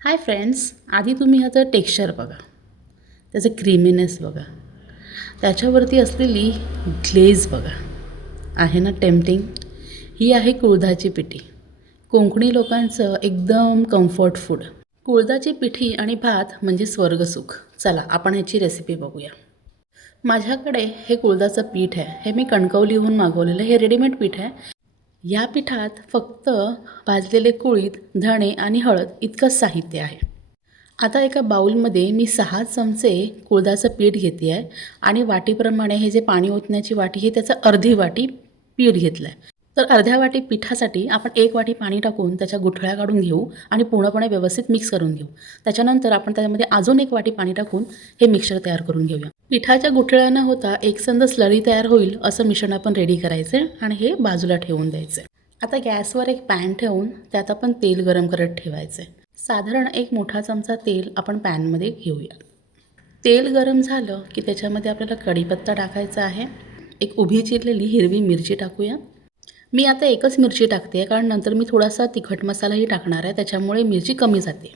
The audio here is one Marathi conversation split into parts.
हाय फ्रेंड्स, आधी तुम्ही ह्याचं टेक्स्चर बघा, त्याचं क्रीमीनेस बघा, त्याच्यावरती असलेली ग्लेज बघा. आहे ना टेम्पटिंग. ही आहे कुळथाची पिठी, कोकणी लोकांचं एकदम कम्फर्ट फूड. कुळथाची पिठी आणि भात म्हणजे स्वर्गसुख. चला आपण ह्याची रेसिपी बघूया. माझ्याकडे हे कुळथाचं पीठ आहे. हे मी कणकवलीहून मागवलेलं. हे रेडीमेड पीठ आहे. या पिठात फक्त भाजलेले कुळीथ, धणे आणि हळद इतकंच साहित्य आहे. आता एका बाउलमध्ये मी 6 चमचे कुळथाचं पीठ घेते आहे आणि वाटीप्रमाणे हे जे पाणी ओतण्याची वाटी आहे त्याचं अर्धी वाटी पीठ घेतलं आहे. तर अर्ध्या वाटी पिठासाठी आपण 1 वाटी पाणी टाकून त्याच्या गुठळ्या काढून घेऊ आणि पूर्णपणे व्यवस्थित मिक्स करून घेऊ. त्याच्यानंतर आपण त्यामध्ये अजून 1 वाटी पाणी टाकून हे मिक्सचर तयार करून घेऊया. पिठाच्या गुठळ्या न होता एकसंध स्लरी तयार होईल असं मिश्रण आपण रेडी करायचं आणि हे बाजूला ठेवून द्यायचं. आता गॅसवर एक पॅन ठेवून त्यात आपण तेल गरम करत ठेवायचं. साधारण 1 मोठा चमचा तेल आपण पॅनमध्ये घेऊया. तेल गरम झालं की त्याच्यामध्ये आपल्याला कढीपत्ता टाकायचा आहे. एक उभी चिरलेली हिरवी मिरची टाकूया. मी आता एकच मिरची टाकते कारण नंतर मी थोडासा तिखट मसालाही टाकणार आहे, त्याच्यामुळे मिरची कमी जाते.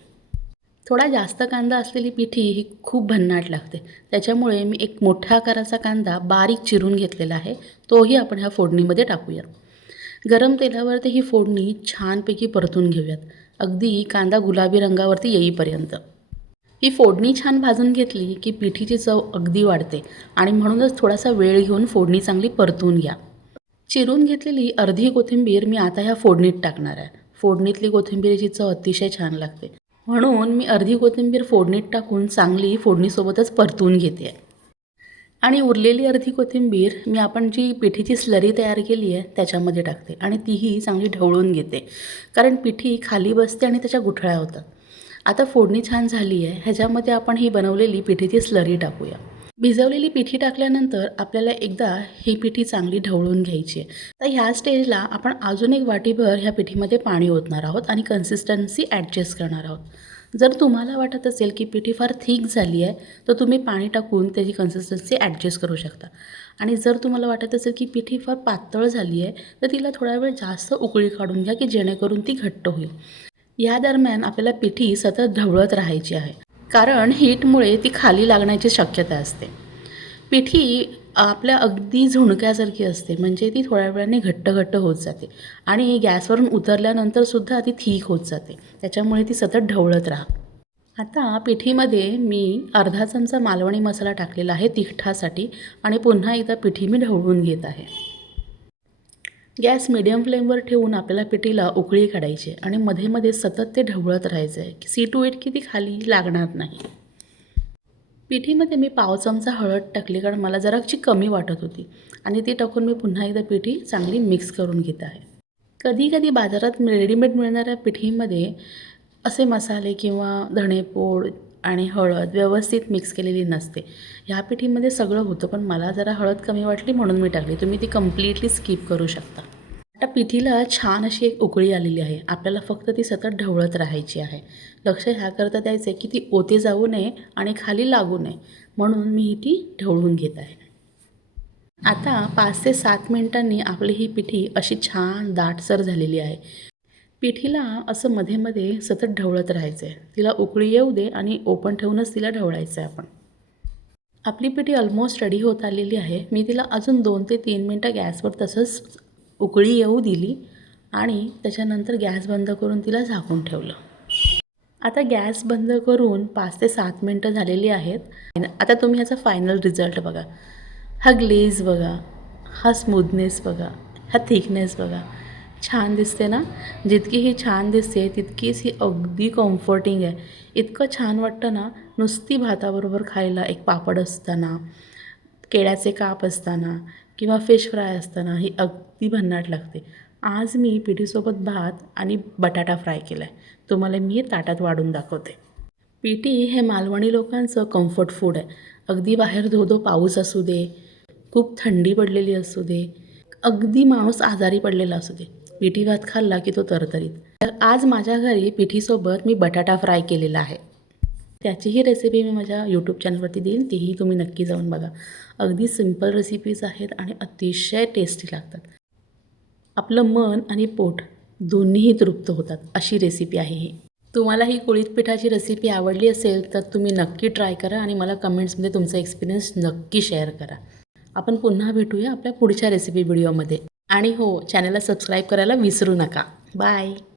थोडा जास्त कांदा असलेली पिठी ही खूप भन्नाट लागते, त्याच्यामुळे मी एक मोठ्या आकाराचा कांदा बारीक चिरून घेतलेला आहे, तोही आपण ह्या फोडणीमध्ये टाकूया. गरम तेलावरती ही फोडणी छानपैकी परतून घेऊयात, अगदी कांदा गुलाबी रंगावरती येईपर्यंत. ही फोडणी छान भाजून घेतली की पिठीची चव अगदी वाढते आणि म्हणूनच थोडासा वेळ घेऊन फोडणी चांगली परतून घ्या. चिरून घेतलेली अर्धी कोथिंबीर मी आता ह्या फोडणीत टाकणार आहे. फोडणीतली कोथिंबीरीची चव अतिशय छान लागते, म्हणून मी अर्धी कोथिंबीर फोडणीत टाकून चांगली फोडणीसोबतच परतून घेते आहे. आणि उरलेली अर्धी कोथिंबीर मी आपण जी पिठीची स्लरी तयार केली आहे त्याच्यामध्ये टाकते आणि तीही चांगली ढवळून घेते, कारण पिठी खाली बसते आणि त्याच्या गुठळ्या होतात. आता फोडणी छान झाली आहे, ह्याच्यामध्ये आपण ही बनवलेली पिठीची स्लरी टाकूया. भिजवलेली पिठी टाकल्यानंतर आपल्याला एकदा ही पिठी चांगली ढवळून घ्यायची आहे. तर ह्या स्टेजला आपण अजून 1 वाटीभर ह्या पिठीमध्ये पाणी ओतणार आहोत आणि कन्सिस्टन्सी ॲडजस्ट करणार आहोत. जर तुम्हाला वाटत असेल की पिठी फार थिक झाली आहे तर तुम्ही पाणी टाकून त्याची कन्सिस्टन्सी ॲडजस्ट करू शकता, आणि जर तुम्हाला वाटत असेल की पिठी फार पातळ झाली आहे तर तिला थोडा वेळ जास्त उकळी काढून घ्या की जेणेकरून ती घट्ट होईल. या दरम्यान आपल्याला पिठी सतत ढवळत राहायची आहे, कारण हीटमुळे ती खाली लागण्याची शक्यता असते. पिठी आपल्या अगदी झुणक्यासारखी असते, म्हणजे ती थोड्या वेळाने घट्ट होत जाते आणि गॅसवरून उतरल्यानंतरसुद्धा ती थिक होत जाते, त्याच्यामुळे ती सतत ढवळत राहा. आता पिठीमध्ये मी अर्धा चमचा मालवणी मसाला टाकलेला आहे तिखटासाठी आणि पुन्हा एकदा पिठी मी ढवळून घेत आहे. गॅस मिडियम फ्लेमवर ठेवून आपल्याला पिठीला उकळी काढायची आणि मध्ये मध्ये सतत ते ढवळत राहायचं आहे की सी टू इट की ती खाली लागणार नाही. पिठीमध्ये मी पाव चमचा हळद टाकली, कारण मला जराची कमी वाटत होती, आणि ती टाकून मी पुन्हा एकदा पिठी चांगली मिक्स करून घेत आहे. कधी कधी बाजारात रेडीमेड मिळणाऱ्या पिठीमध्ये असे मसाले किंवा धणेपूड आणि हळद व्यवस्थित मिक्स केलेली नसते. ह्या पिठीमध्ये सगळं होतं, पण मला जरा हळद कमी वाटली म्हणून मी टाकली. तुम्ही ती कम्प्लिटली स्किप करू शकता. आता पिठीला छान अशी एक उकळी आलेली आहे, आपल्याला फक्त ती सतत ढवळत राहायची आहे. लक्ष ह्याकरता द्यायचं आहे की ती ओते जाऊ नये आणि खाली लागू नये, म्हणून मी ती ढवळून घेत आहे. आता 5 ते 7 मिनिटांनी आपली ही पिठी अशी छान दाटसर झालेली आहे. पिठीला असं मध्ये मध्ये सतत ढवळत राहायचं आहे, तिला उकळी येऊ दे आणि ओपन ठेवूनच तिला ढवळायचं आहे आपण. आपली पिठी ऑलमोस्ट रेडी होत आलेली आहे. मी तिला अजून 2 ते 3 मिनटं गॅसवर तसंच उकळी येऊ दिली आणि त्याच्यानंतर गॅस बंद करून तिला झाकून ठेवलं. आता गॅस बंद करून 5 ते 7 मिनटं झालेली आहेत. आता तुम्ही ह्याचा फायनल रिझल्ट बघा. हा ग्लेज बघा, हा स्मूथनेस बघा, हा थिकनेस बघा. छान दिसते ना? जितकी ही छान दिसते तितकीच ही अगदी कम्फर्टिंग आहे. इतकं छान वाटतं ना, नुसती भाताबरोबर खायला एक पापड असताना, केळ्याचे काप असताना किंवा फिश फ्राय असताना ही अगदी भन्नाट लागते. आज मी पिठीसोबत भात आणि बटाटा फ्राय केला आहे. तुम्हाला मी हे ताटात वाढून दाखवते. पिठी हे मालवणी लोकांचं कम्फर्ट फूड आहे. अगदी बाहेर धो पाऊस असू दे, खूप थंडी पडलेली असू दे, अगदी माणूस आजारी पडलेला असू दे, पिठी भात खाल्ला की तो तरतरीत. तर आज माझ्या घरी पिठीसोबत मी बटाटा फ्राय केलेला आहे. त्याचीही रेसिपी मी माझ्या यूट्यूब चॅनलवरती देईन, तीही तुम्ही नक्की जाऊन बघा. अगदी सिंपल रेसिपीज आहेत आणि अतिशय टेस्टी लागतात. आपलं मन आणि पोट दोन्हीही तृप्त होतात अशी रेसिपी आहे ही. तुम्हाला ही कुळीथ पिठाची रेसिपी आवडली असेल तर तुम्ही नक्की ट्राय करा आणि मला कमेंट्समध्ये तुमचा एक्सपिरियन्स नक्की शेअर करा. आपण पुन्हा भेटूया आपल्या पुढच्या रेसिपी व्हिडिओमध्ये. आणि हो, चॅनलला सबस्क्राईब करायला विसरू नका. बाय.